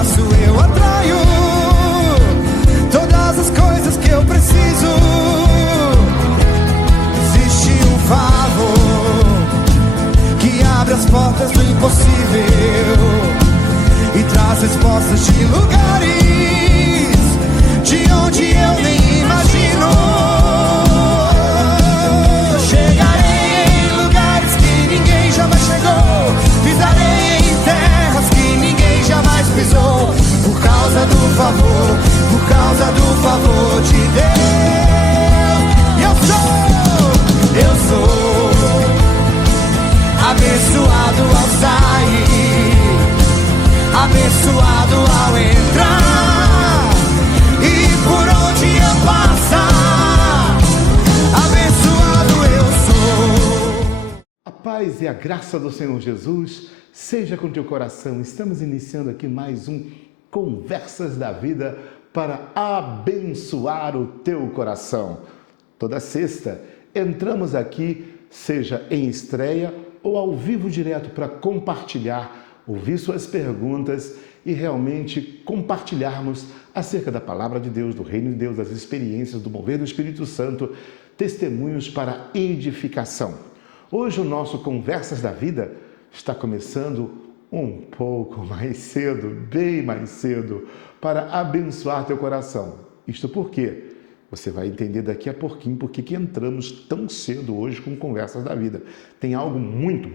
faço, eu atraio todas as coisas que eu preciso. Existe um favor que abre as portas do impossível e traz respostas de lugares de onde eu nem imagino. Chegarei em lugares que ninguém jamais chegou, pisarei em terras que ninguém jamais pisou, por causa do favor de Deus. E eu sou abençoado ao sair, abençoado ao entrar, e por onde eu passar, abençoado eu sou. A paz e a graça do Senhor Jesus seja com teu coração. Estamos iniciando aqui mais um Conversas da Vida para abençoar o teu coração. Toda sexta entramos aqui, seja em estreia ou ao vivo direto, para compartilhar, ouvir suas perguntas e realmente compartilharmos acerca da palavra de Deus, do reino de Deus, das experiências, do mover do Espírito Santo, testemunhos para edificação. Hoje o nosso Conversas da Vida está começando um pouco mais cedo, bem mais cedo, para abençoar teu coração. Isto porque você vai entender daqui a pouquinho por que entramos tão cedo hoje com Conversas da Vida. Tem algo muito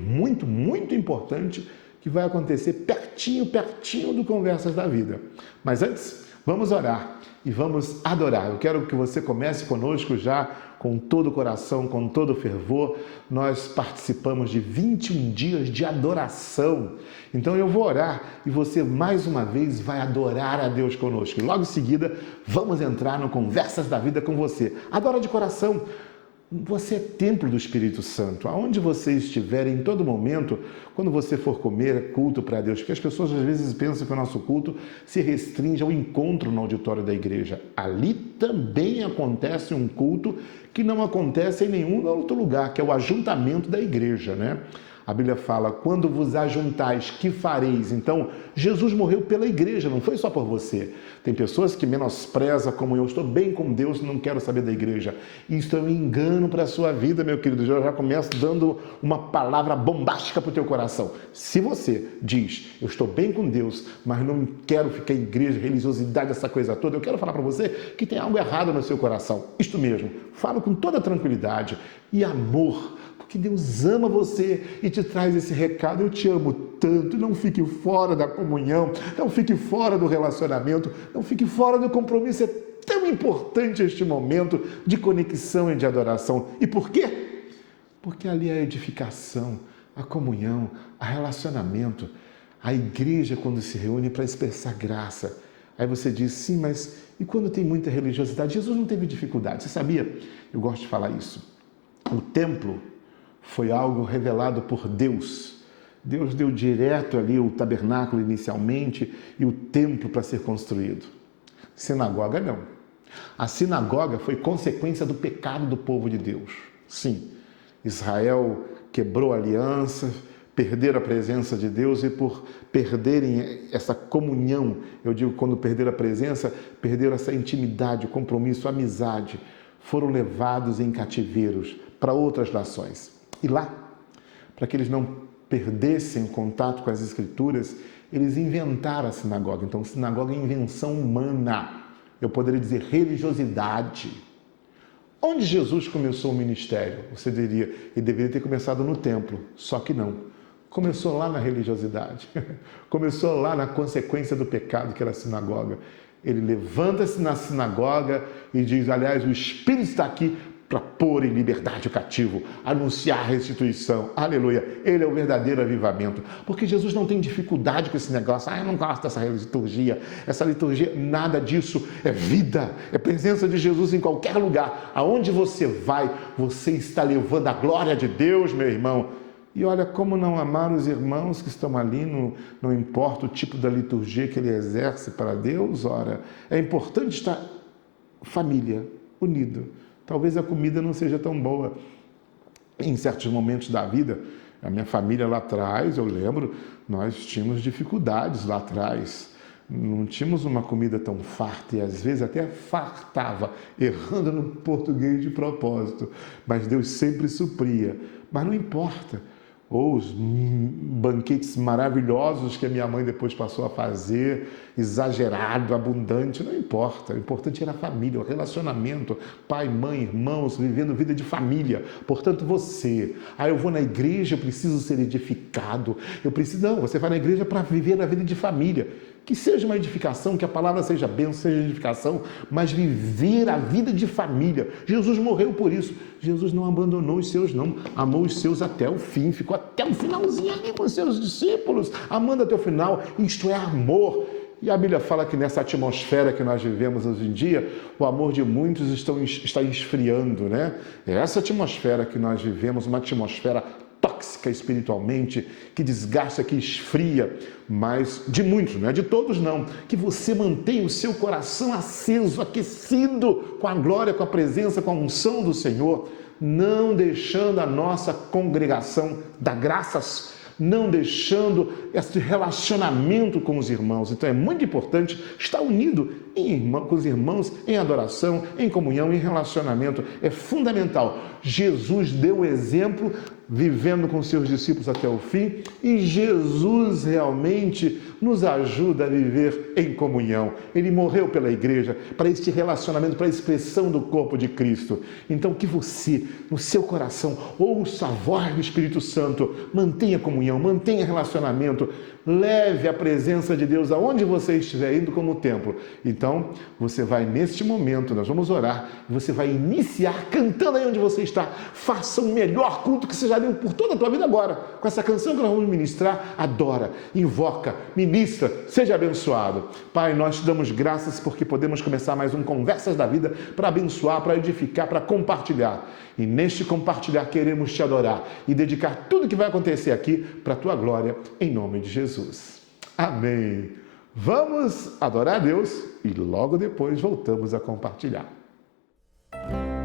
importante que vai acontecer pertinho do Conversas da Vida. Mas antes, vamos orar e vamos adorar. Eu quero que você comece conosco já com todo o coração, com todo o fervor. Nós participamos de 21 dias de adoração. Então eu vou orar e você mais uma vez vai adorar a Deus conosco. E logo em seguida, vamos entrar no Conversas da Vida com você. Adora de coração. Você é templo do Espírito Santo. Aonde você estiver, em todo momento, quando você for comer, é culto para Deus. Porque as pessoas às vezes pensam que o nosso culto se restringe ao encontro no auditório da igreja. Ali também acontece um culto que não acontece em nenhum outro lugar, que é o ajuntamento da igreja, né? A Bíblia fala, quando vos ajuntais, que fareis? Então, Jesus morreu pela igreja, não foi só por você. Tem pessoas que menosprezam como eu estou bem com Deus, não quero saber da igreja. Isso é um engano para a sua vida, meu querido. Eu já começo dando uma palavra bombástica para o teu coração. Se você diz, eu estou bem com Deus, mas não quero ficar em igreja, religiosidade, essa coisa toda, eu quero falar para você que tem algo errado no seu coração. Isto mesmo, falo com toda tranquilidade e amor, porque Deus ama você e te traz esse recado. Eu te amo tanto, não fique fora da comunhão, não fique fora do relacionamento, não fique fora do compromisso. É tão importante este momento de conexão e de adoração. E por quê? Porque ali é a edificação, a comunhão, o relacionamento. A igreja, quando se reúne para expressar graça. Aí você diz, sim, mas e quando tem muita religiosidade? Jesus não teve dificuldade. Você sabia? Eu gosto de falar isso. O templo foi algo revelado por Deus. Deus deu direto ali o tabernáculo inicialmente e o templo para ser construído. Sinagoga não. A sinagoga foi consequência do pecado do povo de Deus. Sim, Israel quebrou a aliança, perderam a presença de Deus e por perderem essa comunhão, eu digo quando perderam a presença, perderam essa intimidade, o compromisso, a amizade, foram levados em cativeiros para outras nações. E lá, para que eles não perdessem o contato com as Escrituras, eles inventaram a sinagoga. Então, sinagoga é invenção humana. Eu poderia dizer religiosidade. Onde Jesus começou o ministério? Você diria, ele deveria ter começado no templo. Só que não. Começou lá na religiosidade. Começou lá na consequência do pecado, que era a sinagoga. Ele levanta-se na sinagoga e diz, aliás, o Espírito está aqui para pôr em liberdade o cativo, anunciar a restituição. Aleluia! Ele é o verdadeiro avivamento. Porque Jesus não tem dificuldade com esse negócio. Eu não gosto dessa liturgia. Essa liturgia, nada disso. É vida, é presença de Jesus em qualquer lugar. Aonde você vai, você está levando a glória de Deus, meu irmão. E olha, como não amar os irmãos que estão ali, não importa o tipo da liturgia que ele exerce para Deus, ora, é importante estar família, unido. Talvez a comida não seja tão boa. Em certos momentos da vida, a minha família lá atrás, eu lembro, nós tínhamos dificuldades lá atrás. Não tínhamos uma comida tão farta e às vezes até fartava, errando no português de propósito, mas Deus sempre supria. Mas não importa. Ou os banquetes maravilhosos que a minha mãe depois passou a fazer, exagerado, abundante, não importa. O importante era a família, o relacionamento, pai, mãe, irmãos, vivendo vida de família. Portanto, você, eu vou na igreja, eu preciso ser edificado, não, você vai na igreja para viver a vida de família. Que seja uma edificação, que a palavra seja bênção, seja edificação, mas viver a vida de família. Jesus morreu por isso. Jesus não abandonou os seus, não. Amou os seus até o fim. Ficou até o finalzinho ali com os seus discípulos, amando até o final. Isto é amor. E a Bíblia fala que nessa atmosfera que nós vivemos hoje em dia, o amor de muitos está esfriando, né? É essa atmosfera que nós vivemos, uma atmosfera tóxica espiritualmente, que desgasta, que esfria, mas de muitos, não é de todos não, que você mantenha o seu coração aceso, aquecido com a glória, com a presença, com a unção do Senhor, não deixando a nossa congregação dar graças, não deixando esse relacionamento com os irmãos. Então é muito importante estar unido com os irmãos em adoração, em comunhão, em relacionamento. É fundamental. Jesus deu o exemplo vivendo com seus discípulos até o fim e Jesus realmente nos ajuda a viver em comunhão. Ele morreu pela igreja, para este relacionamento, para a expressão do corpo de Cristo. Então que você, no seu coração, ouça a voz do Espírito Santo, mantenha comunhão, mantenha relacionamento, leve a presença de Deus aonde você estiver indo como templo. Então, você vai neste momento, nós vamos orar, e você vai iniciar cantando aí onde você está. Faça o melhor culto que você já deu por toda a tua vida agora. Com essa canção que nós vamos ministrar, adora, invoca, ministra, seja abençoado. Pai, nós te damos graças porque podemos começar mais um Conversas da Vida para abençoar, para edificar, para compartilhar. E neste compartilhar queremos te adorar e dedicar tudo que vai acontecer aqui para a tua glória, em nome de Jesus. Amém. Vamos adorar a Deus e logo depois voltamos a compartilhar. Vamos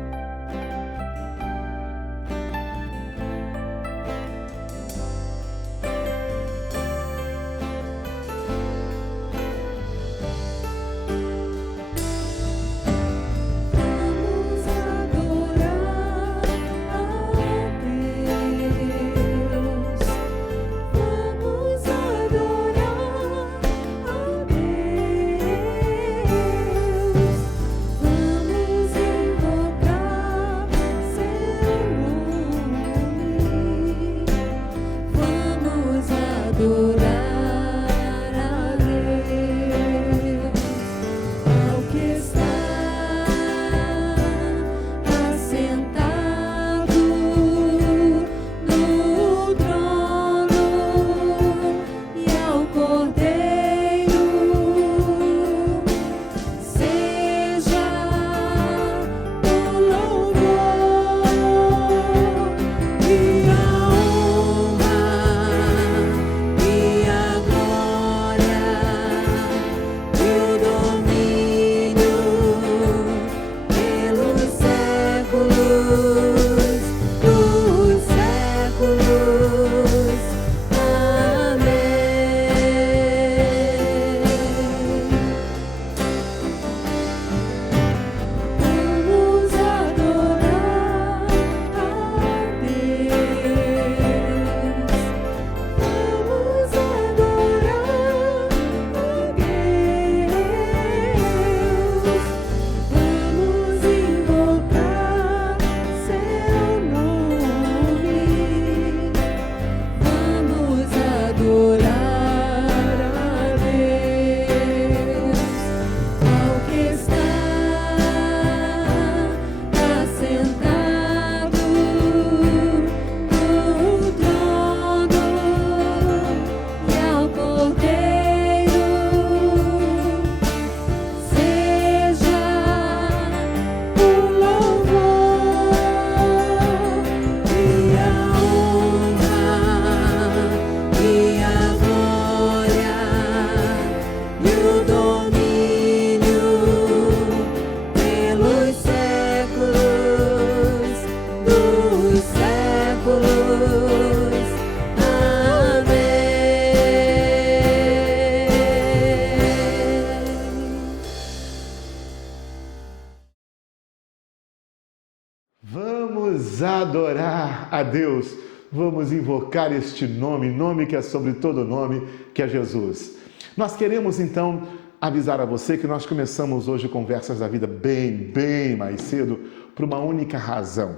vamos adorar a Deus, vamos invocar este nome que é sobre todo nome, que é Jesus. Nós queremos então avisar a você que nós começamos hoje Conversas da Vida bem mais cedo, por uma única razão.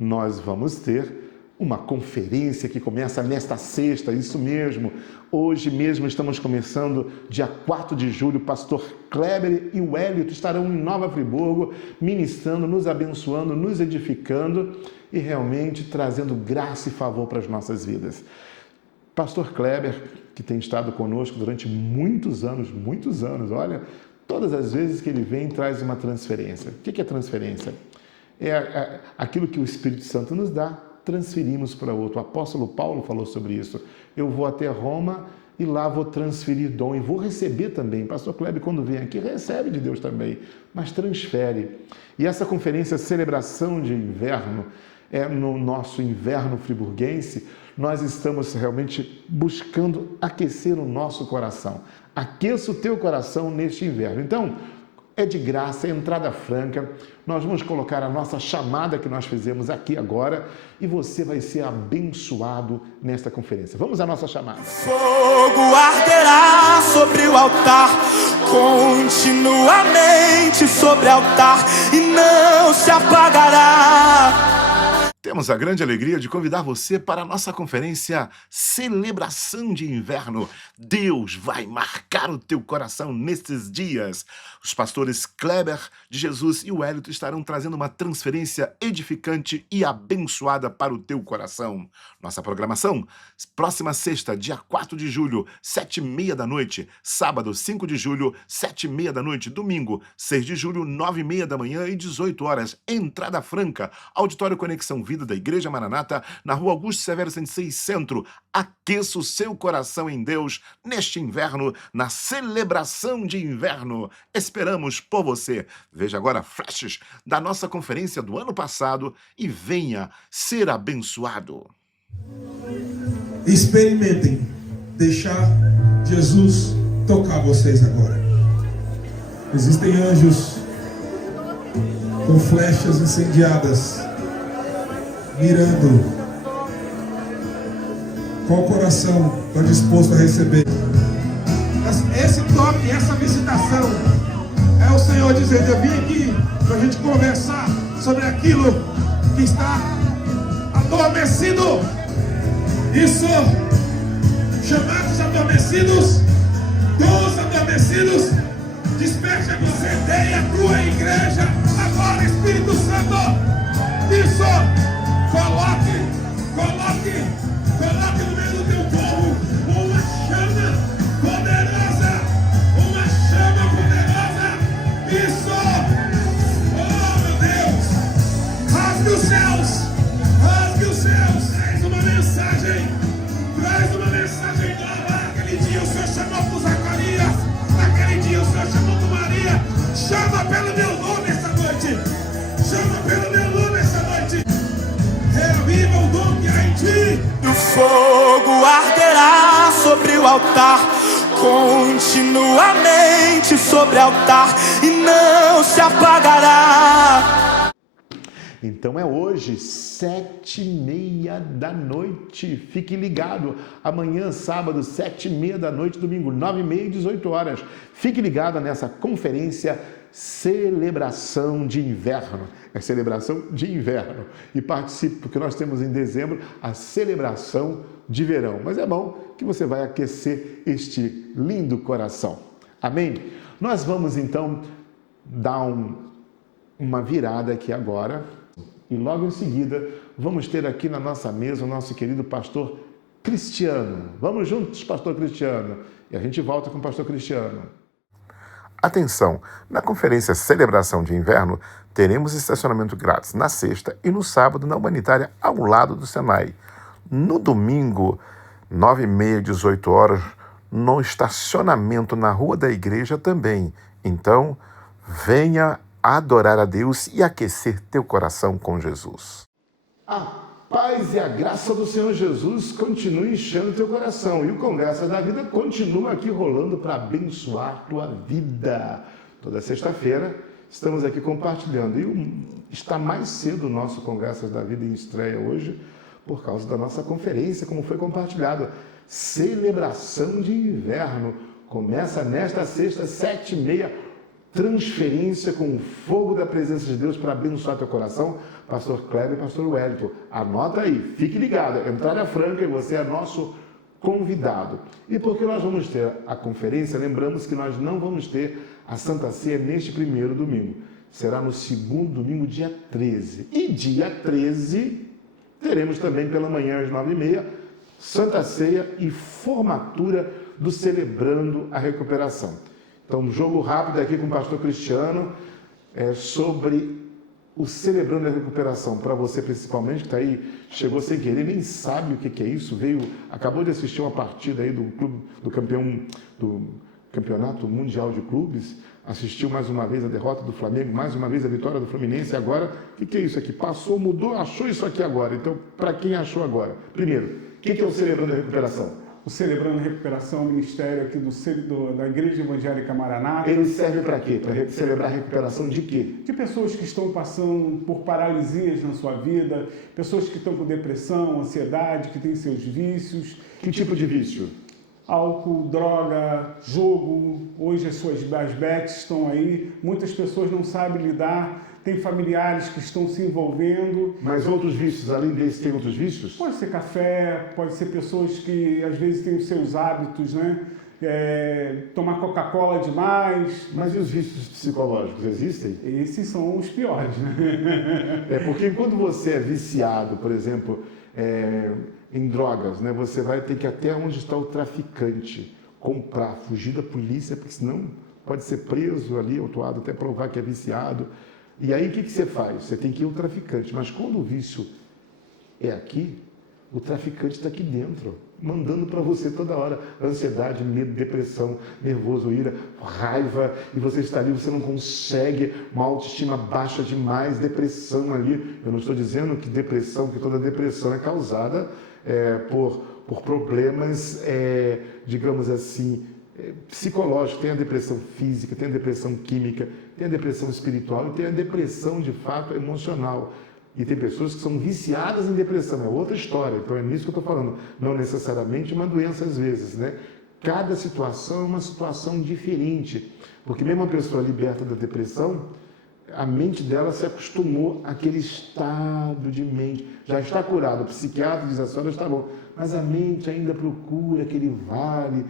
Nós vamos ter uma conferência que começa nesta sexta, isso mesmo. Hoje mesmo estamos começando, dia 4 de julho, o pastor Kleber e o Hélito estarão em Nova Friburgo, ministrando, nos abençoando, nos edificando e realmente trazendo graça e favor para as nossas vidas. Pastor Kleber, que tem estado conosco durante muitos anos, olha, todas as vezes que ele vem, traz uma transferência. O que é transferência? É aquilo que o Espírito Santo nos dá, transferimos para outro. O apóstolo Paulo falou sobre isso. Eu vou até Roma e lá vou transferir dom e vou receber também. Pastor Kleber, quando vem aqui, recebe de Deus também, mas transfere. E essa conferência Celebração de Inverno, no nosso inverno friburguense, nós estamos realmente buscando aquecer o nosso coração. Aqueça o teu coração neste inverno. Então, é de graça, é entrada franca. Nós vamos colocar a nossa chamada que nós fizemos aqui agora e você vai ser abençoado nesta conferência. Vamos à nossa chamada. Fogo arderá sobre o altar, continuamente sobre o altar, e não se apagará. Temos a grande alegria de convidar você para a nossa conferência Celebração de Inverno. Deus vai marcar o teu coração nestes dias. Os pastores Kleber de Jesus e o Hélito estarão trazendo uma transferência edificante e abençoada para o teu coração. Nossa programação, próxima sexta, dia 4 de julho, 7h30 da noite. Sábado, 5 de julho, 7h30 da noite. Domingo, 6 de julho, 9h30 da manhã e 18 horas. Entrada franca, Auditório Conexão Vida da Igreja Maranata, na Rua Augusto Severo 106 Centro. Aqueça o seu coração em Deus neste inverno, na celebração de inverno. Esperamos por você. Veja agora flashes da nossa conferência do ano passado e venha ser abençoado. Experimentem deixar Jesus tocar vocês agora. Existem anjos com flechas incendiadas mirando. Qual coração está disposto a receber? Esse toque, essa visitação é o Senhor dizendo: eu vim aqui para a gente conversar sobre aquilo que está adormecido. Isso, chamados adormecidos, dons adormecidos, desperte você, dê a tua igreja agora, Espírito Santo. Isso. Coloque no meio do teu povo uma chama poderosa, isso, oh meu Deus, rasgue os céus, traz uma mensagem nova. Naquele dia o Senhor chamou por Zacarias, naquele dia o Senhor chamou por Maria. Chama pelo meu nome essa noite, reaviva o dom que há em ti. O fogo arderá sobre o altar, continuamente sobre o altar, e não se apagará. Então é hoje, 7h30 da noite. Fique ligado. Amanhã, sábado, 7h30 da noite, domingo, 9h30 e 18 horas. Fique ligado nessa conferência Celebração de Inverno. É celebração de inverno. E participe, porque nós temos em dezembro a celebração de verão. Mas é bom que você vai aquecer este lindo coração. Amém? Nós vamos então dar uma virada aqui agora. E logo em seguida vamos ter aqui na nossa mesa o nosso querido pastor Cristiano. Vamos juntos, pastor Cristiano. E a gente volta com o pastor Cristiano. Atenção! Na conferência Celebração de Inverno, teremos estacionamento grátis na sexta e no sábado na Humanitária, ao lado do Senai. No domingo, 9h30, 18 horas, no estacionamento na Rua da Igreja também. Então, venha adorar a Deus e aquecer teu coração com Jesus. A paz e a graça do Senhor Jesus continue enchendo teu coração. E o Conversa da Vida continua aqui rolando para abençoar tua vida. Toda sexta-feira estamos aqui compartilhando. E está mais cedo o nosso Conversas da Vida em estreia hoje, por causa da nossa conferência, como foi compartilhado. Celebração de inverno. Começa nesta sexta, 7h30, transferência com o fogo da presença de Deus para abençoar teu coração. Pastor Kleber e Pastor Wellington. Anota aí, fique ligado. Entrada franca e você é nosso convidado. E porque nós vamos ter a conferência, lembramos que nós não vamos ter a Santa Ceia neste primeiro domingo. Será no segundo domingo, dia 13. E dia 13, teremos também pela manhã às 9h30, Santa Ceia e formatura do Celebrando a Recuperação. Então, um jogo rápido aqui com o pastor Cristiano sobre o Celebrando a Recuperação. Para você, principalmente, que está aí, chegou sem querer, nem sabe o que é isso, acabou de assistir uma partida aí do Campeonato Mundial de Clubes, assistiu mais uma vez a derrota do Flamengo, mais uma vez a vitória do Fluminense. Agora, o que é isso aqui? Passou, mudou, achou isso aqui agora. Então, para quem achou agora? Primeiro, o que é o Celebrando a Recuperação? O Celebrando a Recuperação é um ministério aqui da Igreja Evangélica Maranata. Ele serve para quê? Para celebrar a recuperação de quê? De pessoas que estão passando por paralisias na sua vida, pessoas que estão com depressão, ansiedade, que têm seus vícios. Que tipo de vício? Álcool, droga, jogo. Hoje as bets estão aí. Muitas pessoas não sabem lidar. Tem familiares que estão se envolvendo. Mas outros vícios, além desse, tem outros vícios? Pode ser café, pode ser pessoas que às vezes têm os seus hábitos, né? Tomar Coca-Cola demais. Mas e os vícios psicológicos existem? Esses são os piores, né? Porque quando você é viciado, por exemplo, em drogas, né? Você vai ter que ir até onde está o traficante, comprar, fugir da polícia, porque senão pode ser preso ali, autuado, até provar que é viciado. E aí o que você faz? Você tem que ir ao traficante. Mas quando o vício é aqui, o traficante está aqui dentro, mandando para você toda hora ansiedade, medo, depressão, nervoso, ira, raiva, e você está ali, você não consegue, uma autoestima baixa demais, depressão ali. Eu não estou dizendo que toda depressão é causada por problemas, digamos assim, psicológicos. Tem a depressão física, tem a depressão química, tem a depressão espiritual e tem a depressão de fato emocional. E tem pessoas que são viciadas em depressão, é outra história. Então é nisso que eu estou falando. Não necessariamente uma doença às vezes, né? Cada situação é uma situação diferente. Porque mesmo uma pessoa liberta da depressão, a mente dela se acostumou àquele estado de mente. Já está curado. O psiquiatra diz assim, olha, está bom. Mas a mente ainda procura aquele vale,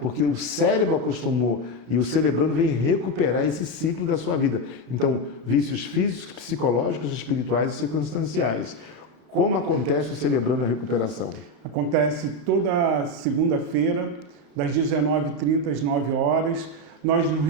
porque o cérebro acostumou. E o Celebrando vem recuperar esse ciclo da sua vida. Então, vícios físicos, psicológicos, espirituais e circunstanciais. Como acontece o Celebrando a Recuperação? Acontece toda segunda-feira, das 19h30 às 9h. Nós nos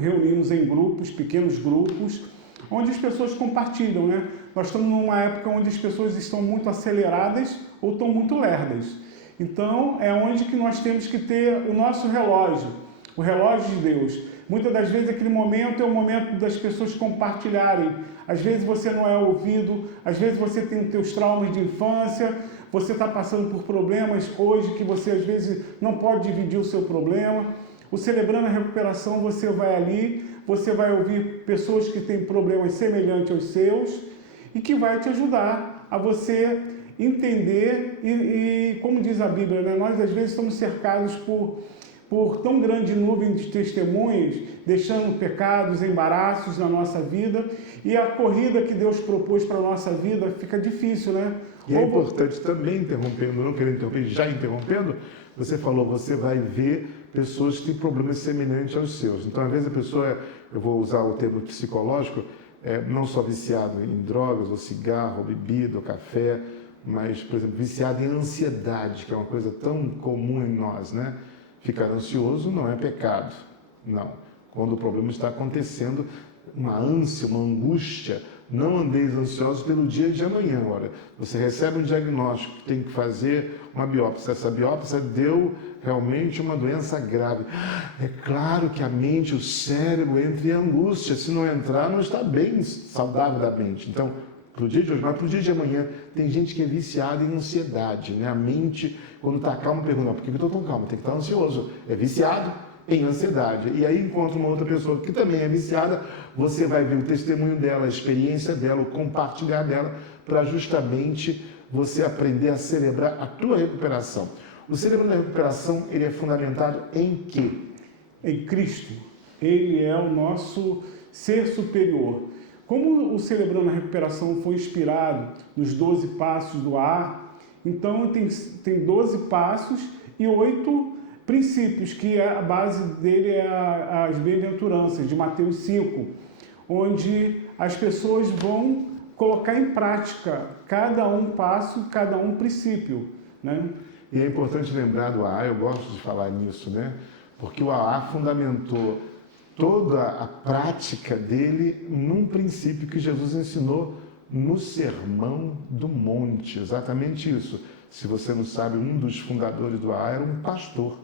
reunimos em grupos, pequenos grupos, onde as pessoas compartilham, né? Nós estamos numa época onde as pessoas estão muito aceleradas ou estão muito lerdas. Então, é onde que nós temos que ter o nosso relógio, o relógio de Deus. Muitas das vezes aquele momento é o momento das pessoas compartilharem. Às vezes você não é ouvido, às vezes você tem os teus traumas de infância, você está passando por problemas hoje que você às vezes não pode dividir o seu problema. O Celebrando a Recuperação, você vai ali, você vai ouvir pessoas que têm problemas semelhantes aos seus e que vai te ajudar a você entender e como diz a Bíblia, né? Nós às vezes estamos cercados por tão grande nuvem de testemunhas, deixando pecados, embaraços na nossa vida, e a corrida que Deus propôs para a nossa vida fica difícil, né? E é importante também, interrompendo, não querendo interromper, já interrompendo, você falou, você vai ver pessoas que têm problemas semelhantes aos seus. Então, às vezes a pessoa, eu vou usar o termo psicológico, não só viciado em drogas, ou cigarro, ou bebida, ou café, mas, por exemplo, viciado em ansiedade, que é uma coisa tão comum em nós, né? Ficar ansioso não é pecado, não. Quando o problema está acontecendo, uma ânsia, uma angústia, não andeis ansiosos pelo dia de amanhã. Olha, você recebe um diagnóstico, tem que fazer uma biópsia. Essa biópsia deu realmente uma doença grave. É claro que a mente, o cérebro entra em angústia. Se não entrar, não está bem saudável da mente. Então, para o dia de hoje, mas para o dia de amanhã, tem gente que é viciada em ansiedade, né? A mente, quando está calma, pergunta, por que eu estou tão calmo? Tem que estar ansioso. É viciado. em ansiedade. E aí encontra uma outra pessoa que também é viciada, você vai ver o testemunho dela, a experiência dela, o compartilhar dela, para justamente você aprender a celebrar a tua recuperação. O Celebrando a Recuperação, ele é fundamentado em quê? Em Cristo. Ele é o nosso ser superior. Como o Celebrando a Recuperação foi inspirado nos 12 passos do AA, então tem 12 passos e 8 princípios, que a base dele é as bem-aventuranças, de Mateus 5, onde as pessoas vão colocar em prática cada um passo, cada um princípio, né? E é importante lembrar do AA, eu gosto de falar nisso, né? Porque o AA fundamentou toda a prática dele num princípio que Jesus ensinou no Sermão do Monte, exatamente isso. Se você não sabe, um dos fundadores do AA era um pastor,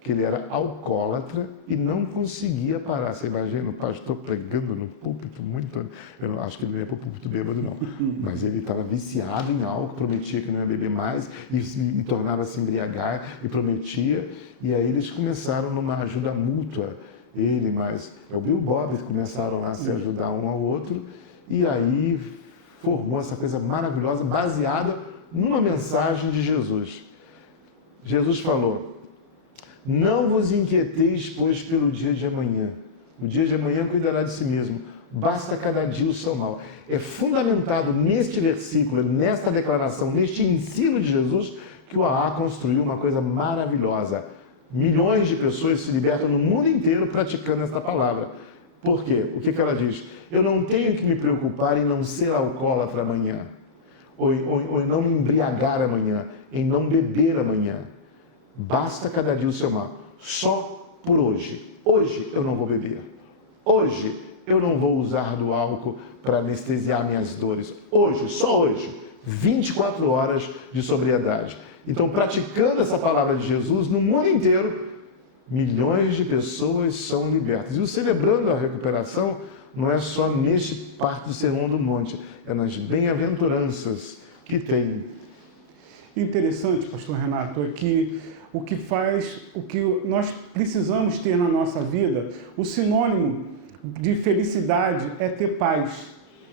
que ele era alcoólatra e não conseguia parar. Você imagina o pastor pregando no púlpito, eu não acho que ele não ia para o púlpito bêbado não, mas ele estava viciado em álcool, prometia que não ia beber mais e tornava-se embriagar e prometia, e aí eles começaram numa ajuda mútua, ele mais o Bill Bob, começaram lá a se ajudar um ao outro, e aí formou essa coisa maravilhosa, baseada numa mensagem de Jesus. Jesus falou: não vos inquieteis, pois, pelo dia de amanhã. O dia de amanhã cuidará de si mesmo. Basta cada dia o seu mal. É fundamentado neste versículo, nesta declaração, neste ensino de Jesus, que o AA construiu uma coisa maravilhosa. Milhões de pessoas se libertam no mundo inteiro praticando esta palavra. Por quê? O que ela diz? Eu não tenho que me preocupar em não ser alcoólatra amanhã, ou em não me embriagar amanhã, em não beber amanhã. Basta cada dia o seu mal. Só por hoje. Hoje eu não vou beber. Hoje eu não vou usar do álcool para anestesiar minhas dores. Hoje, só hoje, 24 horas de sobriedade. Então, praticando essa palavra de Jesus no mundo inteiro, milhões de pessoas são libertas. E o Celebrando a Recuperação não é só neste parte do Sermão do Monte, é nas bem-aventuranças que tem. Interessante, pastor Renato, é que o que nós precisamos ter na nossa vida, o sinônimo de felicidade é ter paz.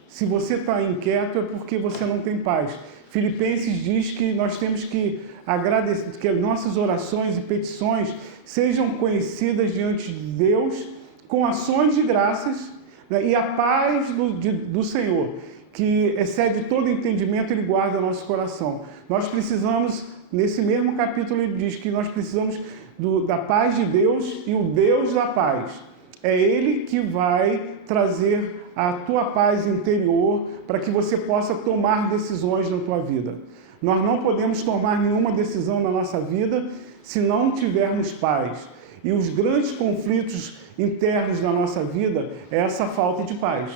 Se você está inquieto é porque você não tem paz. Filipenses diz que nós temos que agradecer, que as nossas orações e petições sejam conhecidas diante de Deus com ações de graças, né? E a paz do Senhor, que excede todo entendimento, Ele guarda nosso coração. Nós precisamos, nesse mesmo capítulo, ele diz que nós precisamos da paz de Deus e o Deus da paz. É Ele que vai trazer a tua paz interior para que você possa tomar decisões na tua vida. Nós não podemos tomar nenhuma decisão na nossa vida se não tivermos paz. E os grandes conflitos internos na nossa vida é essa falta de paz.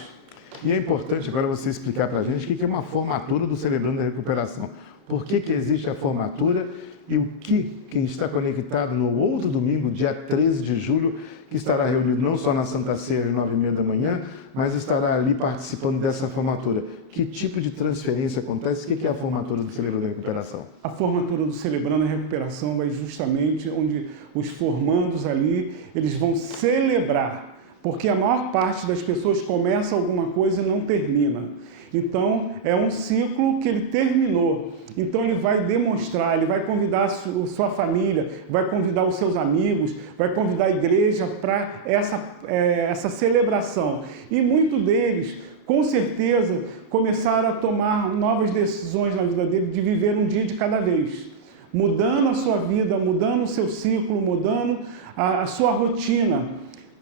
E é importante agora você explicar para a gente o que é uma formatura do Celebrando a Recuperação. Por que existe a formatura e o que quem está conectado no outro domingo, dia 13 de julho, que estará reunido não só na Santa Ceia às 9h30 da manhã, mas estará ali participando dessa formatura. Que tipo de transferência acontece? O que é a formatura do Celebrando a Recuperação? A formatura do Celebrando a Recuperação vai justamente onde os formandos ali, eles vão celebrar, porque a maior parte das pessoas começa alguma coisa e não termina. Então, é um ciclo que ele terminou. Então, ele vai demonstrar, ele vai convidar a sua família, vai convidar os seus amigos, vai convidar a igreja para essa celebração. E muitos deles, com certeza, começaram a tomar novas decisões na vida dele, de viver um dia de cada vez, mudando a sua vida, mudando o seu ciclo, mudando a sua rotina,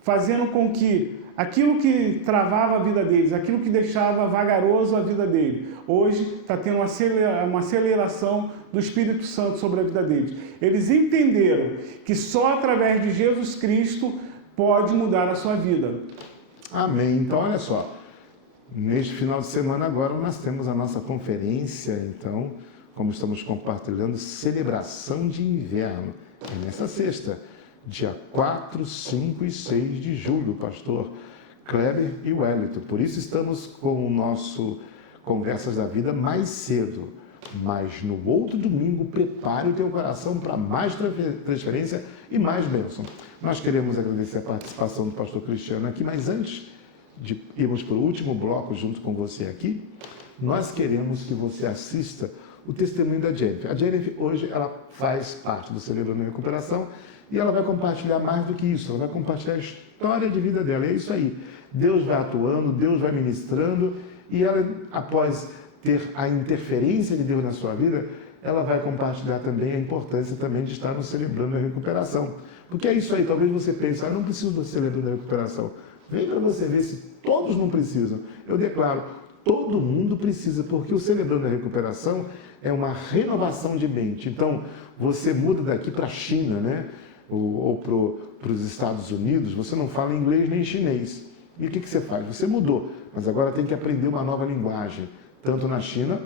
fazendo com que aquilo que travava a vida deles, aquilo que deixava vagaroso a vida dele, hoje está tendo uma aceleração do Espírito Santo sobre a vida deles. Eles entenderam que só através de Jesus Cristo pode mudar a sua vida. Amém. Então, olha só, neste final de semana agora nós temos a nossa conferência, então, como estamos compartilhando, celebração de inverno. É nessa sexta, dia 4, 5 e 6 de julho, pastor Kleber e Wellington. Por isso estamos com o nosso Conversas da Vida mais cedo. Mas no outro domingo, prepare o teu coração para mais transferência e mais bênção. Nós queremos agradecer a participação do pastor Cristiano aqui, mas antes de irmos para o último bloco junto com você aqui, nós queremos que você assista o testemunho da Jennifer. A Jennifer hoje ela faz parte do Celebrando a Recuperação e ela vai compartilhar mais do que isso, ela vai compartilhar a história de vida dela. É isso aí. Deus vai atuando, Deus vai ministrando e ela, após ter a interferência de Deus na sua vida, ela vai compartilhar também a importância também de estar no Celebrando a Recuperação. Porque é isso aí, talvez você pense, não preciso do Celebrando a Recuperação. Vem para você ver se todos não precisam. Eu declaro, todo mundo precisa, porque o Celebrando a Recuperação é uma renovação de mente. Então, você muda daqui para a China, né? Ou para os Estados Unidos, você não fala inglês nem chinês. E o que você faz? Você mudou, mas agora tem que aprender uma nova linguagem, tanto na China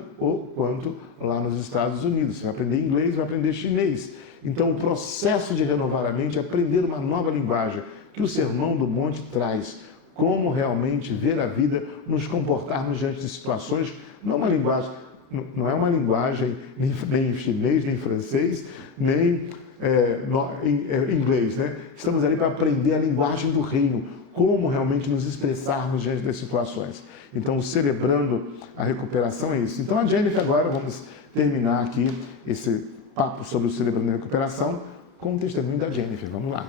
quanto lá nos Estados Unidos. Você vai aprender inglês, vai aprender chinês. Então, o processo de renovar a mente é aprender uma nova linguagem que o Sermão do Monte traz. Como realmente ver a vida, nos comportarmos diante de situações, não é uma linguagem nem chinês, nem francês, nem inglês, né? Estamos ali para aprender a linguagem do reino, como realmente nos expressarmos diante das situações. Então, Celebrando a Recuperação é isso. Então, a Jennifer, agora vamos terminar aqui esse papo sobre o Celebrando a Recuperação com o testemunho da Jennifer. Vamos lá.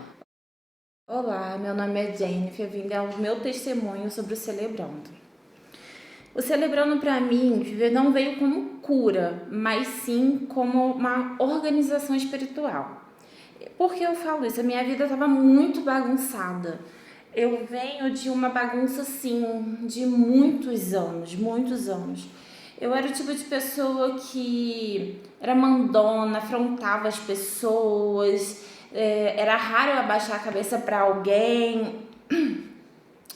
Olá, meu nome é Jennifer, vim dar o meu testemunho sobre o Celebrando. O Celebrando para mim não veio como cura, mas sim como uma organização espiritual. Por que eu falo isso? A minha vida estava muito bagunçada. Eu venho de uma bagunça, assim, de muitos anos. Eu era o tipo de pessoa que era mandona, afrontava as pessoas, era raro eu abaixar a cabeça para alguém,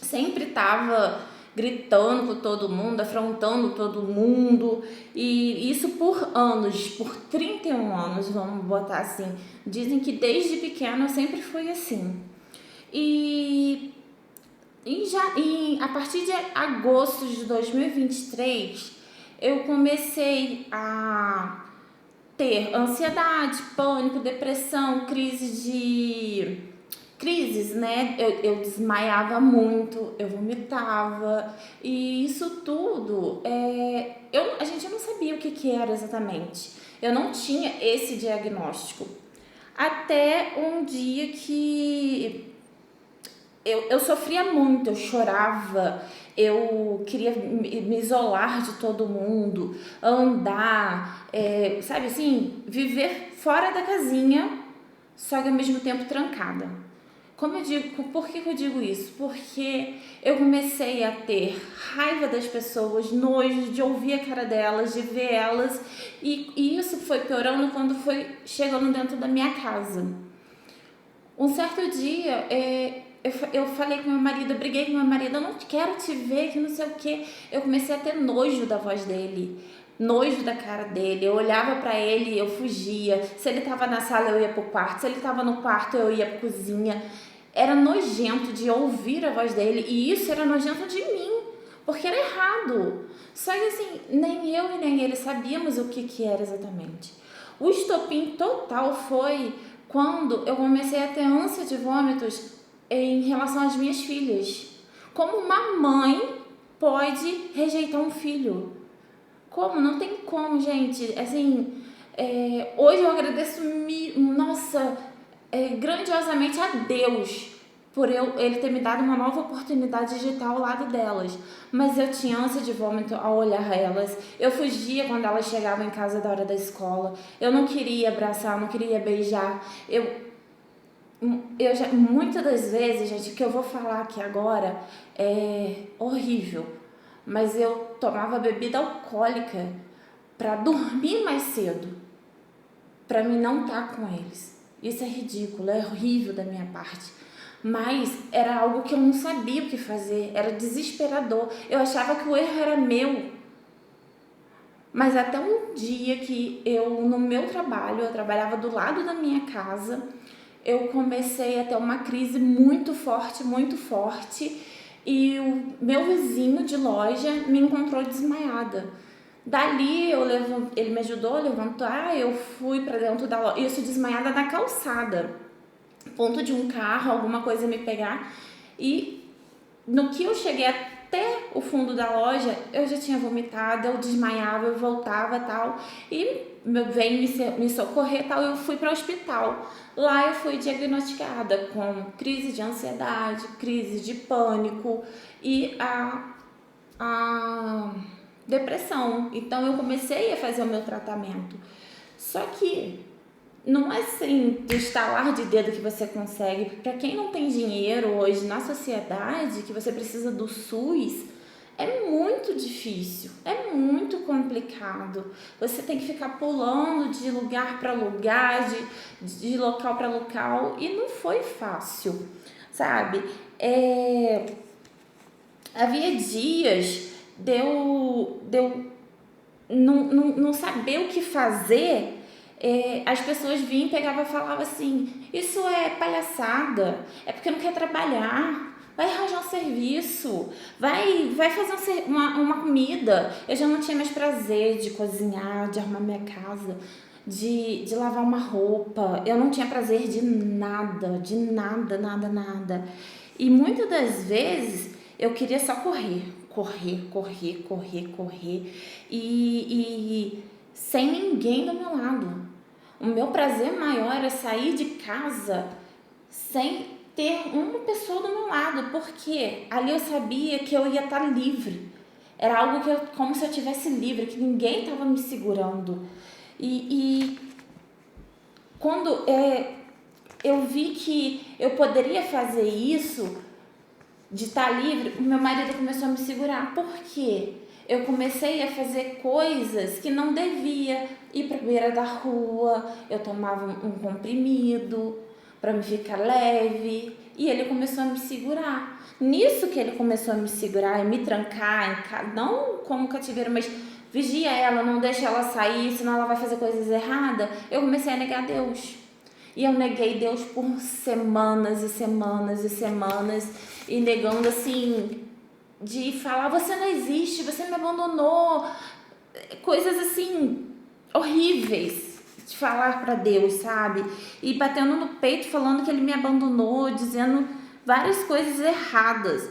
sempre estava gritando com todo mundo, afrontando todo mundo, e isso por anos, por 31 anos, vamos botar assim. Dizem que desde pequena eu sempre fui assim. E a partir de agosto de 2023, eu comecei a ter ansiedade, pânico, depressão, crises, né? Eu desmaiava muito, eu vomitava, e isso tudo, a gente não sabia o que era exatamente. Eu não tinha esse diagnóstico. Até um dia que eu sofria muito, eu chorava, eu queria me isolar de todo mundo, andar, sabe assim, viver fora da casinha, só que ao mesmo tempo trancada. Por que eu digo isso? Porque eu comecei a ter raiva das pessoas, nojo de ouvir a cara delas, de ver elas, e isso foi piorando quando foi chegando dentro da minha casa. Um certo dia, eu falei com meu marido, eu briguei com meu marido, eu não quero te ver, que não sei o que. Eu comecei a ter nojo da voz dele, nojo da cara dele. Eu olhava pra ele, eu fugia. Se ele tava na sala, eu ia pro quarto. Se ele tava no quarto, eu ia pra cozinha. Era nojento de ouvir a voz dele, e isso era nojento de mim, porque era errado. Só que assim, nem eu e nem ele sabíamos o que era exatamente. O estopim total foi quando eu comecei a ter ânsia de vômitos em relação às minhas filhas. Como uma mãe pode rejeitar um filho? Como? Não tem como, gente. Assim, hoje eu agradeço, grandiosamente a Deus por ele ter me dado uma nova oportunidade de estar ao lado delas. Mas eu tinha ânsia de vômito ao olhar elas. Eu fugia quando elas chegavam em casa da hora da escola. Eu não queria abraçar, não queria beijar. Muitas das vezes, gente, o que eu vou falar aqui agora é horrível, mas eu tomava bebida alcoólica para dormir mais cedo, para mim não estar com eles. Isso é ridículo, é horrível da minha parte, mas era algo que eu não sabia o que fazer, era desesperador. Eu achava que o erro era meu, mas até um dia que no meu trabalho, eu trabalhava do lado da minha casa, eu comecei a ter uma crise muito forte, e o meu vizinho de loja me encontrou desmaiada. Dali, ele me ajudou a levantar, eu fui para dentro da loja, isso desmaiada na calçada. ponto de um carro, alguma coisa me pegar. E no que eu cheguei até o fundo da loja, eu já tinha vomitado, eu desmaiava, eu voltava tal. E veio me socorrer tal, eu fui para o hospital. Lá eu fui diagnosticada com crise de ansiedade, crise de pânico e a depressão. Então eu comecei a fazer o meu tratamento. Só que não é assim do estalar de dedo que você consegue. Para quem não tem dinheiro hoje na sociedade, que você precisa do SUS, é muito difícil, é muito complicado. Você tem que ficar pulando de lugar para lugar, de local para local, e não foi fácil, sabe? Havia dias de eu não saber o que fazer. As pessoas vinham, pegavam e falavam assim: isso é palhaçada, é porque não quer trabalhar, vai arranjar um serviço, vai fazer uma comida. Eu já não tinha mais prazer de cozinhar, de arrumar minha casa, de lavar uma roupa. Eu não tinha prazer de nada, nada. E muitas das vezes eu queria só correr e sem ninguém do meu lado. O meu prazer maior era sair de casa sem ter uma pessoa do meu lado, porque ali eu sabia que eu ia estar livre. Era algo como se eu estivesse livre, que ninguém estava me segurando. E quando eu vi que eu poderia fazer isso, de estar livre, o meu marido começou a me segurar. Por quê? Eu comecei a fazer coisas que não devia. Ir para a beira da rua, eu tomava um comprimido para me ficar leve, e ele começou a me segurar. Nisso que ele começou a me segurar e me trancar, não como cativeiro, mas vigia ela, não deixa ela sair, senão ela vai fazer coisas erradas, eu comecei a negar Deus. E eu neguei Deus por semanas e semanas, e negando assim, de falar: você não existe, você me abandonou, coisas assim horríveis de falar para Deus, sabe? E batendo no peito, falando que ele me abandonou, dizendo várias coisas erradas.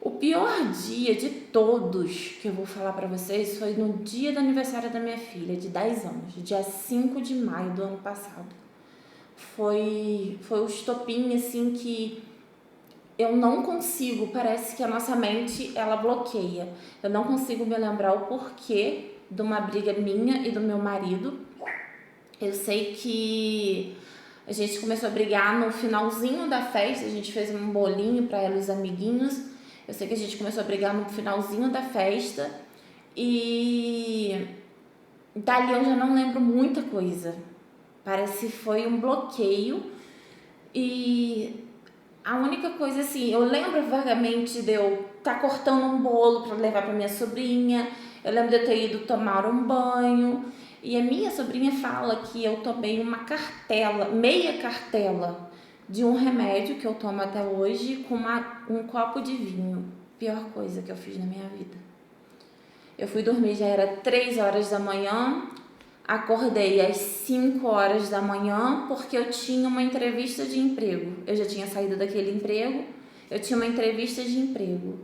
O pior dia de todos que eu vou falar para vocês foi no dia do aniversário da minha filha, de 10 anos, dia 5 de maio do ano passado. Foi o estopim, assim, que eu não consigo, parece que a nossa mente, ela bloqueia. Eu não consigo me lembrar o porquê de uma briga minha e do meu marido. Eu sei que a gente começou a brigar no finalzinho da festa, a gente fez um bolinho para ela e os amiguinhos. Eu sei que a gente começou a brigar no finalzinho da festa e dali eu já não lembro muita coisa. Parece que foi um bloqueio e a única coisa assim, eu lembro vagamente de eu estar cortando um bolo para levar para minha sobrinha. Eu lembro de eu ter ido tomar um banho e a minha sobrinha fala que eu tomei meia cartela de um remédio que eu tomo até hoje com um copo de vinho. Pior coisa que eu fiz na minha vida. Eu fui dormir, já era 3 horas da manhã, acordei às 5 horas da manhã porque eu tinha uma entrevista de emprego. Eu já tinha saído daquele emprego, eu tinha uma entrevista de emprego.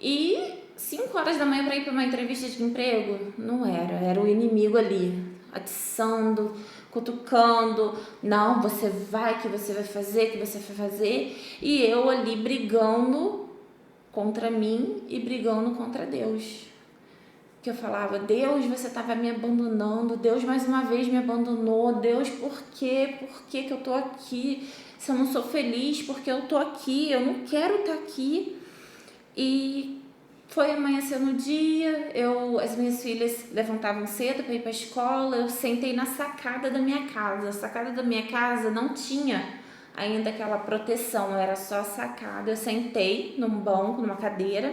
E 5 horas da manhã para ir para uma entrevista de emprego? Não era o inimigo ali, atiçando, cutucando. Não, você vai, que você vai fazer, que você vai fazer. E eu ali brigando contra mim e brigando contra Deus. Que eu falava: Deus, você estava me abandonando, Deus mais uma vez me abandonou, Deus, por quê? Por que que eu tô aqui? Se eu não sou feliz, porque eu tô aqui, eu não quero estar aqui. E foi amanhecer no dia, as minhas filhas levantavam cedo para ir para a escola, eu sentei na sacada da minha casa. A sacada da minha casa não tinha ainda aquela proteção, era só a sacada. Eu sentei num banco, numa cadeira,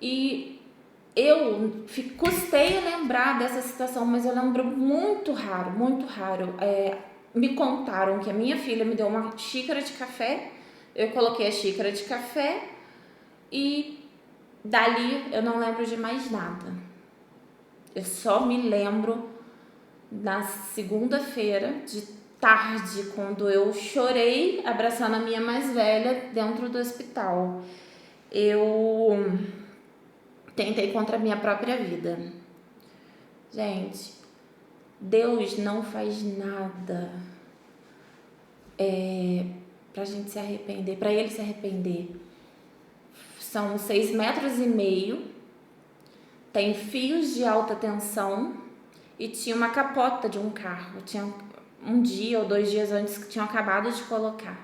e eu custei a lembrar dessa situação, mas eu lembro muito raro. Me contaram que a minha filha me deu uma xícara de café, eu coloquei a xícara de café e dali eu não lembro de mais nada. Eu só me lembro na segunda-feira de tarde, quando eu chorei abraçando a minha mais velha dentro do hospital. Eu tentei contra a minha própria vida. Gente, Deus não faz nada pra gente se arrepender, pra ele se arrepender. São 6,5 metros, tem fios de alta tensão e tinha uma capota de um carro. Tinha um dia ou 2 dias antes que tinham acabado de colocar.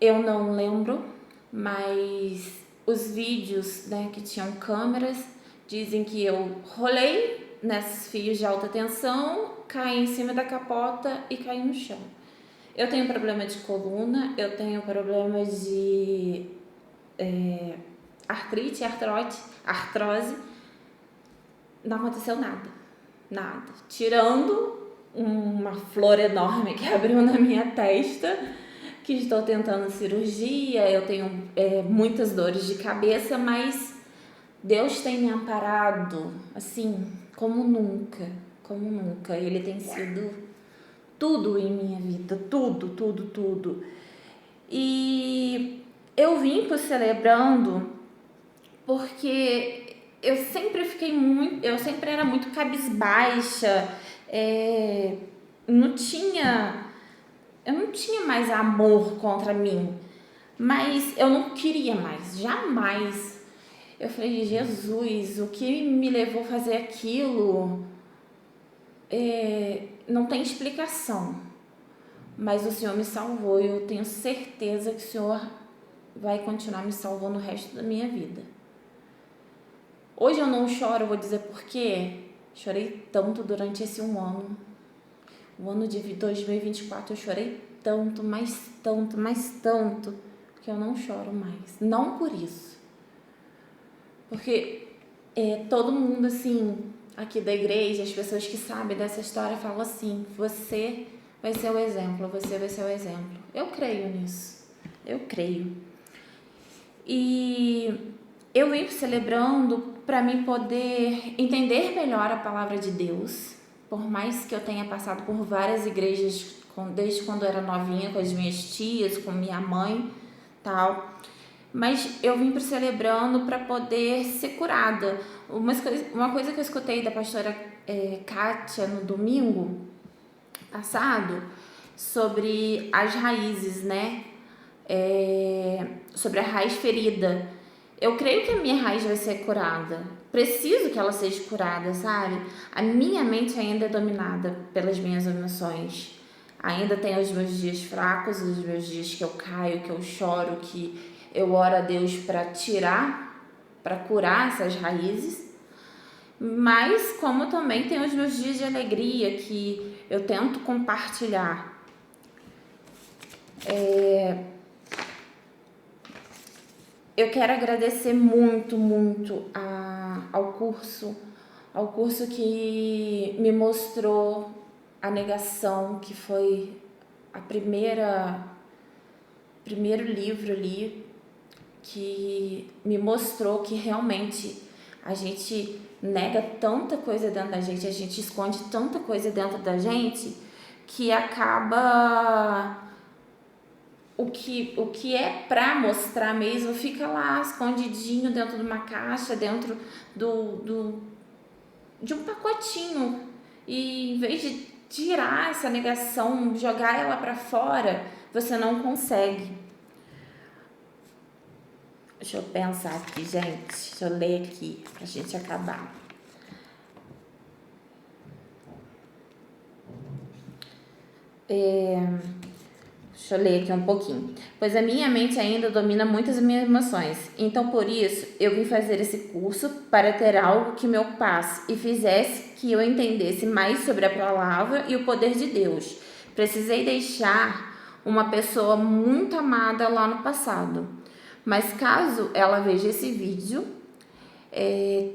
Eu não lembro, mas os vídeos, né, que tinham câmeras dizem que eu rolei nesses fios de alta tensão, caí em cima da capota e caí no chão. Eu tenho problema de coluna, eu tenho problema de artrose. Não aconteceu nada. Tirando uma flor enorme que abriu na minha testa, que estou tentando cirurgia, eu tenho muitas dores de cabeça, mas Deus tem me amparado, assim, como nunca. Ele tem sido tudo em minha vida, tudo. E eu vim pro Celebrando porque eu sempre era muito cabisbaixa, eu não tinha mais amor contra mim, mas eu não queria mais, jamais. Eu falei, Jesus, o que me levou a fazer aquilo não tem explicação, mas o Senhor me salvou e eu tenho certeza que o Senhor vai continuar me salvando o resto da minha vida. Hoje eu não choro, eu vou dizer por quê. Chorei tanto durante esse um ano. O ano de 2024 eu chorei tanto, mais tanto, que eu não choro mais. Não por isso. Porque todo mundo, assim, aqui da igreja, as pessoas que sabem dessa história falam assim, você vai ser o exemplo, você vai ser o exemplo. Eu creio nisso. Eu creio. E eu vim Celebrando para mim poder entender melhor a palavra de Deus, por mais que eu tenha passado por várias igrejas desde quando eu era novinha, com as minhas tias, com minha mãe, tal. Mas eu vim Celebrando para poder ser curada. Uma coisa que eu escutei da pastora Kátia no domingo passado, sobre as raízes, né? Sobre a raiz ferida. Eu creio que a minha raiz vai ser curada. Preciso que ela seja curada, sabe? A minha mente ainda é dominada pelas minhas emoções. Ainda tem os meus dias fracos, os meus dias que eu caio, que eu choro, que eu oro a Deus para curar essas raízes. Mas como também tem os meus dias de alegria, que eu tento compartilhar. Eu quero agradecer muito ao curso que me mostrou a negação, que foi primeiro livro ali, que me mostrou que realmente a gente nega tanta coisa dentro da gente, a gente esconde tanta coisa dentro da gente, que acaba... O que é pra mostrar mesmo fica lá escondidinho dentro de uma caixa, dentro de um pacotinho. E em vez de tirar essa negação, jogar ela pra fora, você não consegue. Deixa eu pensar aqui, gente. Deixa eu ler aqui pra gente acabar. Deixa eu ler aqui um pouquinho. Pois a minha mente ainda domina muitas das minhas emoções. Então, por isso, eu vim fazer esse curso para ter algo que me ocupasse e fizesse que eu entendesse mais sobre a palavra e o poder de Deus. Precisei deixar uma pessoa muito amada lá no passado. Mas caso ela veja esse vídeo,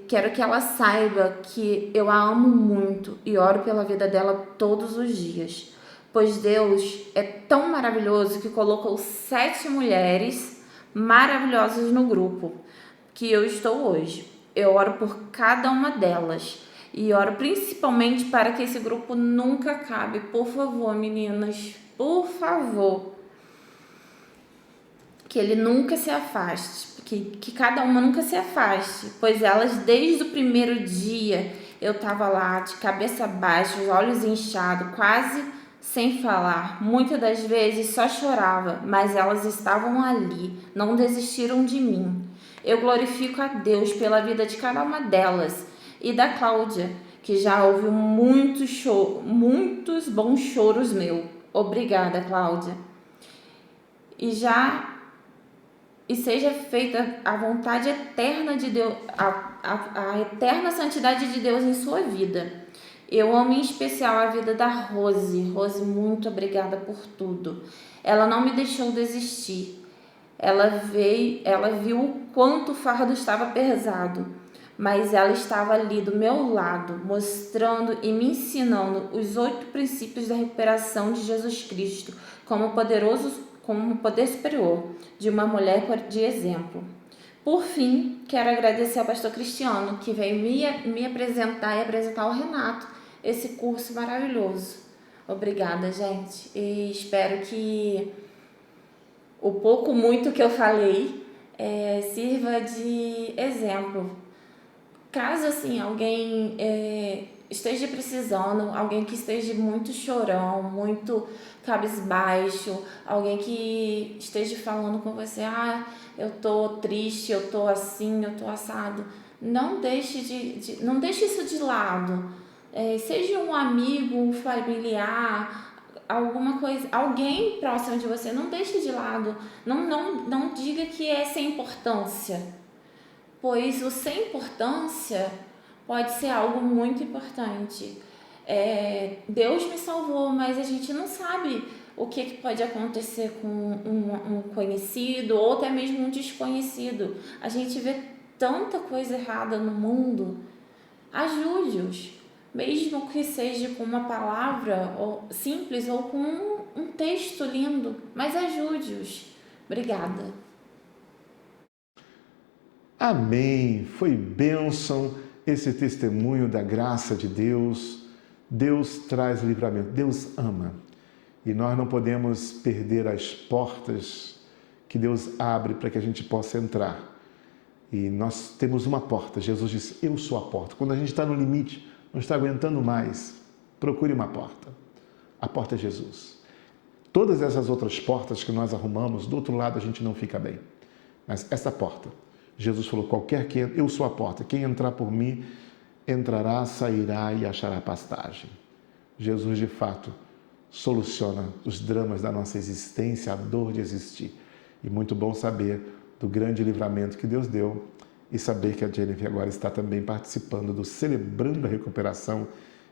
quero que ela saiba que eu a amo muito e oro pela vida dela todos os dias. Pois Deus é tão maravilhoso que colocou 7 mulheres maravilhosas no grupo que eu estou hoje. Eu oro por cada uma delas E oro principalmente para que esse grupo nunca acabe. Por favor, meninas, por favor. Que ele nunca se afaste, que cada uma nunca se afaste, pois elas, desde o primeiro dia, eu estava lá de cabeça baixa, os olhos inchados, quase sem falar. Muitas das vezes só chorava, mas elas estavam ali, não desistiram de mim. Eu glorifico a Deus pela vida de cada uma delas e da Cláudia, que já ouviu muitos bons choros meus. Obrigada, Cláudia. E seja feita a vontade eterna de Deus, a eterna santidade de Deus em sua vida. Eu amo em especial a vida da Rose. Rose, muito obrigada por tudo. Ela não me deixou desistir. Ela viu o quanto o fardo estava pesado, mas ela estava ali do meu lado, mostrando e me ensinando os 8 princípios da recuperação de Jesus Cristo como um poder superior de uma mulher de exemplo. Por fim, quero agradecer ao pastor Cristiano, que veio me apresentar e apresentar ao Renato esse curso maravilhoso. Obrigada, gente. E espero que o pouco, muito que eu falei sirva de exemplo. Caso assim alguém esteja precisando, alguém que esteja muito chorão, muito cabisbaixo, alguém que esteja falando com você, eu tô triste, eu tô assim, eu tô assado, não deixe isso de lado. Seja um amigo, um familiar, alguma coisa, alguém próximo de você, não deixe de lado, não diga que é sem importância, pois o sem importância pode ser algo muito importante. Deus me salvou, mas a gente não sabe o que pode acontecer com um conhecido ou até mesmo um desconhecido. A gente vê tanta coisa errada no mundo. Ajude-os, mesmo que seja com uma palavra simples ou com um texto lindo, mas ajude-os. Obrigada. Amém. Foi bênção esse testemunho da graça de Deus. Deus traz livramento, Deus ama. E nós não podemos perder as portas que Deus abre para que a gente possa entrar. E nós temos uma porta. Jesus disse, eu sou a porta. Quando a gente está no limite, não está aguentando mais, procure uma porta. A porta é Jesus. Todas essas outras portas que nós arrumamos, do outro lado a gente não fica bem. Mas essa porta, Jesus falou, qualquer que eu sou a porta, quem entrar por mim, entrará, sairá e achará pastagem. Jesus, de fato, soluciona os dramas da nossa existência, a dor de existir. E muito bom saber do grande livramento que Deus deu e saber que a Jennifer agora está também participando do Celebrando a Recuperação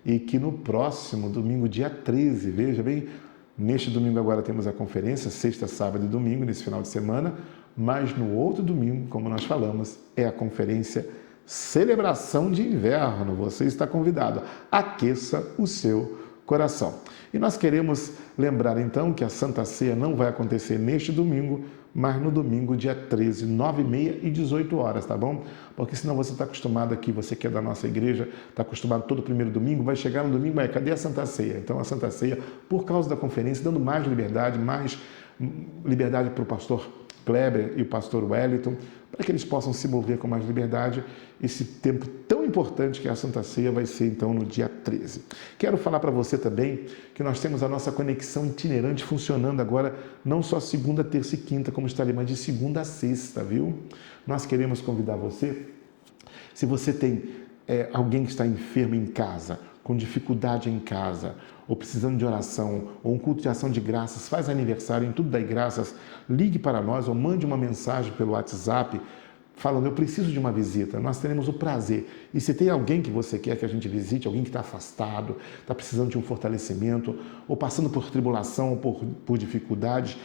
e que no próximo domingo, dia 13, veja bem, neste domingo agora temos a conferência, sexta, sábado e domingo, nesse final de semana, mas no outro domingo, como nós falamos, é a conferência Celebração de Inverno. Você está convidado. Aqueça o seu coração. E nós queremos lembrar então que a Santa Ceia não vai acontecer neste domingo, mas no domingo, dia 13, 9h30 e 18 horas, tá bom? Porque senão você está acostumado aqui, você que é da nossa igreja, está acostumado todo primeiro domingo, vai chegar no domingo, cadê a Santa Ceia? Então a Santa Ceia, por causa da conferência, dando mais liberdade para o pastor Kleber e o pastor Wellington, para que eles possam se mover com mais liberdade. Esse tempo tão importante que é a Santa Ceia vai ser então no dia 13. Quero falar para você também que nós temos a nossa conexão itinerante funcionando agora, não só segunda, terça e quinta, como está ali, mas de segunda a sexta, viu? Nós queremos convidar você, se você tem alguém que está enfermo em casa, com dificuldade em casa, ou precisando de oração, ou um culto de ação de graças, faz aniversário em Tudo Dai Graças, ligue para nós ou mande uma mensagem pelo WhatsApp, falando, eu preciso de uma visita, nós teremos o prazer. E se tem alguém que você quer que a gente visite, alguém que está afastado, está precisando de um fortalecimento, ou passando por tribulação, ou por dificuldades,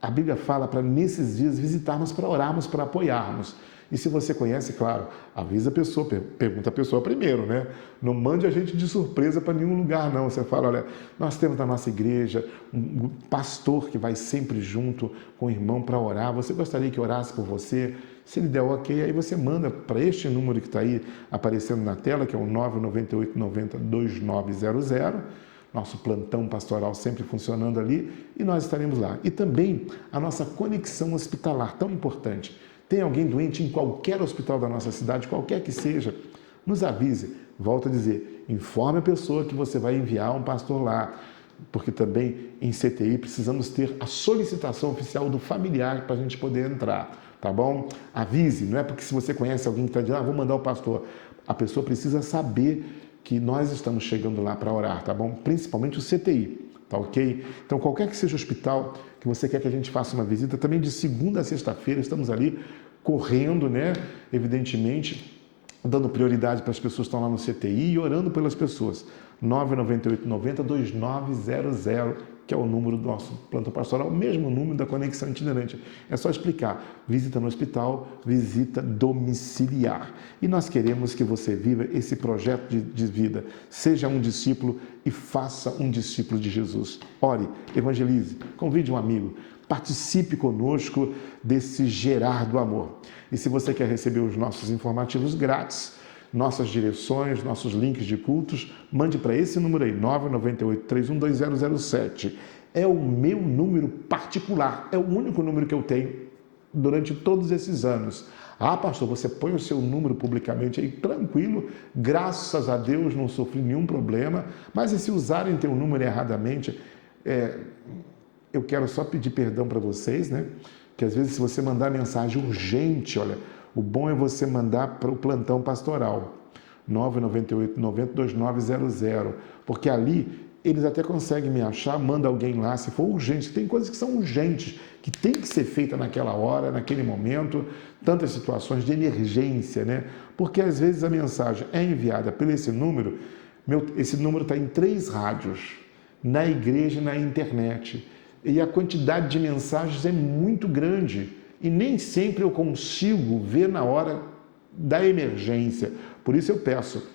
a Bíblia fala para nesses dias visitarmos, para orarmos, para apoiarmos. E se você conhece, claro, avisa a pessoa, pergunta a pessoa primeiro, né? Não mande a gente de surpresa para nenhum lugar, não. Você fala, olha, nós temos na nossa igreja um pastor que vai sempre junto com o irmão para orar. Você gostaria que orasse por você? Se ele der ok, aí você manda para este número que está aí aparecendo na tela, que é o 998902900. Nosso plantão pastoral sempre funcionando ali, e nós estaremos lá. E também a nossa conexão hospitalar, tão importante. Tem alguém doente em qualquer hospital da nossa cidade, qualquer que seja, nos avise. Volto a dizer, informe a pessoa que você vai enviar um pastor lá, porque também em CTI precisamos ter a solicitação oficial do familiar para a gente poder entrar, tá bom? Avise, não é porque se você conhece alguém que está dizendo, vou mandar o pastor. A pessoa precisa saber que nós estamos chegando lá para orar, tá bom? Principalmente o CTI, tá ok? Então, qualquer que seja o hospital que você quer que a gente faça uma visita, também de segunda a sexta-feira estamos ali correndo, né? Evidentemente, dando prioridade para as pessoas que estão lá no CTI e orando pelas pessoas. 998902900, que é o número do nosso plantão pastoral, o mesmo número da conexão itinerante. É só explicar. Visita no hospital, visita domiciliar. E nós queremos que você viva esse projeto de vida. Seja um discípulo e faça um discípulo de Jesus. Ore, evangelize, convide um amigo. Participe conosco desse gerar do amor. E se você quer receber os nossos informativos grátis, nossas direções, nossos links de cultos, mande para esse número aí, 998-312007. É o meu número particular, é o único número que eu tenho durante todos esses anos. Ah, pastor, você põe o seu número publicamente aí, tranquilo, graças a Deus não sofri nenhum problema, mas e se usarem teu número erradamente, eu quero só pedir perdão para vocês, né? Que às vezes se você mandar mensagem urgente, olha, o bom é você mandar para o plantão pastoral, 998-902900, porque ali eles até conseguem me achar, manda alguém lá, se for urgente. Tem coisas que são urgentes, que tem que ser feita naquela hora, naquele momento, tantas situações de emergência, né? Porque às vezes a mensagem é enviada por esse número, esse número está em 3 rádios, na igreja e na internet. E a quantidade de mensagens é muito grande e nem sempre eu consigo ver na hora da emergência. Por isso eu peço,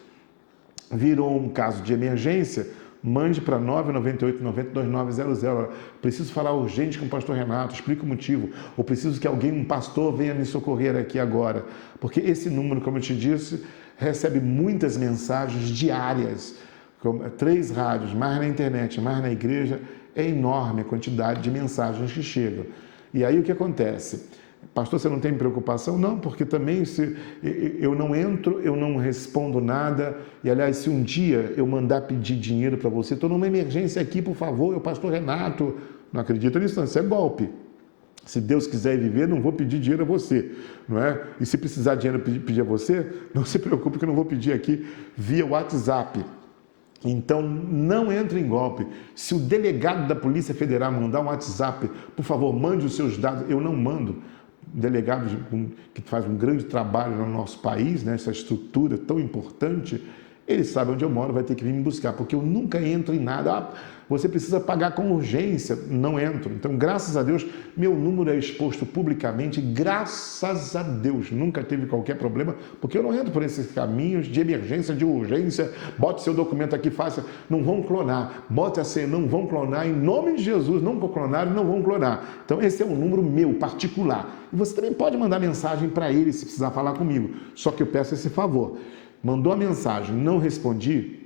virou um caso de emergência, mande para 998-902900. Preciso falar urgente com o pastor Renato, explica o motivo. Ou preciso que alguém, um pastor, venha me socorrer aqui agora. Porque esse número, como eu te disse, recebe muitas mensagens diárias. 3 rádios, mais na internet, mais na igreja. É enorme a quantidade de mensagens que chegam. E aí o que acontece? Pastor, você não tem preocupação? Não, porque também se eu não entro, eu não respondo nada. E aliás, se um dia eu mandar pedir dinheiro para você, estou numa emergência aqui, por favor, eu pastor Renato. Não acredito nisso, não, isso é golpe. Se Deus quiser viver, não vou pedir dinheiro a você, não é? E se precisar de dinheiro pedir a você, não se preocupe que eu não vou pedir aqui via WhatsApp. Então, não entre em golpe. Se o delegado da Polícia Federal mandar um WhatsApp, por favor, mande os seus dados. Eu não mando. Delegado que faz um grande trabalho no nosso país, nessa estrutura tão importante, ele sabe onde eu moro, vai ter que vir me buscar, porque eu nunca entro em nada. Você precisa pagar com urgência, não entro. Então, graças a Deus, meu número é exposto publicamente, graças a Deus, nunca teve qualquer problema, porque eu não entro por esses caminhos de emergência, de urgência, bote seu documento aqui, faça, não vão clonar, bote a senha, não vão clonar, em nome de Jesus, não vão clonar e não vão clonar. Então, esse é um número meu, particular. E você também pode mandar mensagem para ele, se precisar falar comigo, só que eu peço esse favor. Mandou a mensagem, não respondi,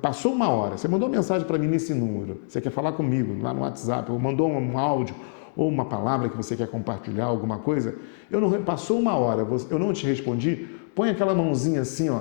passou 1 hora, você mandou mensagem para mim nesse número, você quer falar comigo lá no WhatsApp, ou mandou um áudio, ou uma palavra que você quer compartilhar, alguma coisa, passou 1 hora, eu não te respondi, põe aquela mãozinha assim, ó,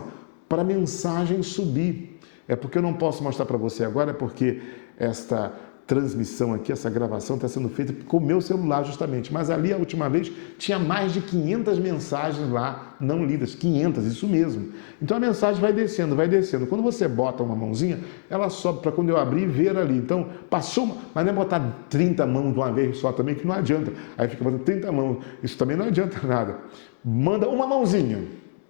para a mensagem subir. É porque eu não posso mostrar para você agora, porque esta transmissão aqui, essa gravação está sendo feita com o meu celular justamente, mas ali a última vez tinha mais de 500 mensagens lá não lidas, 500, isso mesmo. Então a mensagem vai descendo, vai descendo. Quando você bota uma mãozinha, ela sobe para quando eu abrir e ver ali. Então passou, mas não é botar 30 mãos de uma vez só também, que não adianta. Aí fica botando 30 mãos, isso também não adianta nada. Manda uma mãozinha,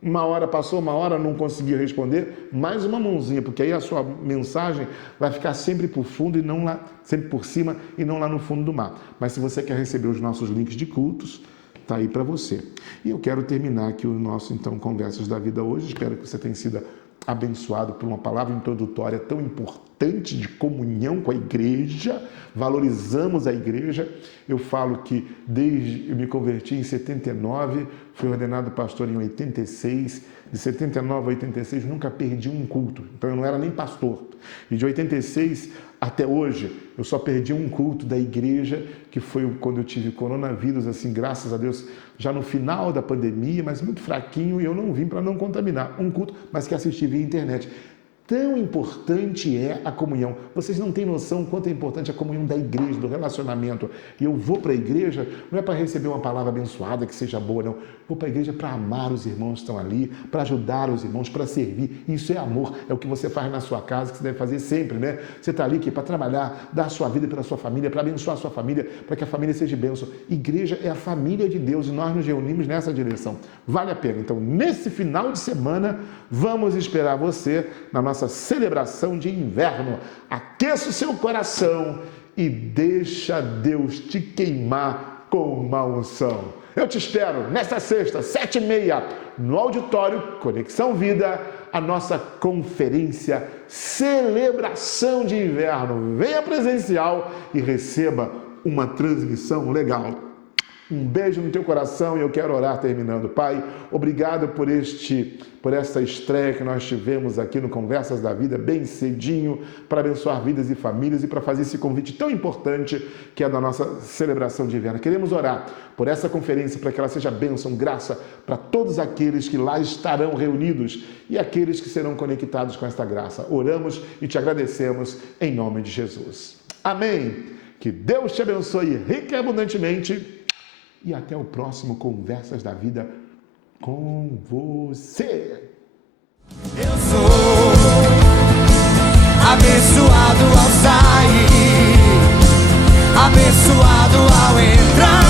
Uma hora passou, uma hora não conseguiu responder, mais uma mãozinha, porque aí a sua mensagem vai ficar sempre por fundo e não lá, sempre por cima e não lá no fundo do mar. Mas se você quer receber os nossos links de cultos, tá aí para você. E eu quero terminar aqui o nosso, então, Conversas da Vida hoje. Espero que você tenha sido abençoado por uma palavra introdutória tão importante de comunhão com a igreja. Valorizamos a igreja. Eu falo que desde eu me converti em 79, fui ordenado pastor em 86, de 79 a 86 nunca perdi um culto, então eu não era nem pastor. E de 86 até hoje eu só perdi um culto da igreja, que foi quando eu tive coronavírus, assim, graças a Deus, já no final da pandemia, mas muito fraquinho, e eu não vim para não contaminar. Um culto, mas que assisti via internet. Tão importante é a comunhão. Vocês não têm noção quanto é importante a comunhão da igreja, do relacionamento. E eu vou para a igreja, não é para receber uma palavra abençoada, que seja boa, não. Vou para a igreja para amar os irmãos que estão ali, para ajudar os irmãos, para servir. Isso é amor, é o que você faz na sua casa, que você deve fazer sempre, né? Você está ali para trabalhar, dar a sua vida pela sua família, para abençoar a sua família, para que a família seja bênção. Igreja é a família de Deus e nós nos reunimos nessa direção. Vale a pena. Então, nesse final de semana, vamos esperar você na nossa celebração de inverno. Aqueça o seu coração e deixa Deus te queimar com uma unção. Eu te espero nesta sexta, 7h30, no auditório Conexão Vida, a nossa conferência Celebração de Inverno. Venha presencial e receba uma transmissão legal. Um beijo no teu coração e eu quero orar terminando. Pai, obrigado por essa estreia que nós tivemos aqui no Conversas da Vida, bem cedinho, para abençoar vidas e famílias e para fazer esse convite tão importante que é da nossa celebração de inverno. Queremos orar por essa conferência, para que ela seja bênção, graça para todos aqueles que lá estarão reunidos e aqueles que serão conectados com esta graça. Oramos e te agradecemos em nome de Jesus. Amém. Que Deus te abençoe rica e abundantemente. E até o próximo Conversas da Vida com você. Eu sou abençoado ao sair, abençoado ao entrar.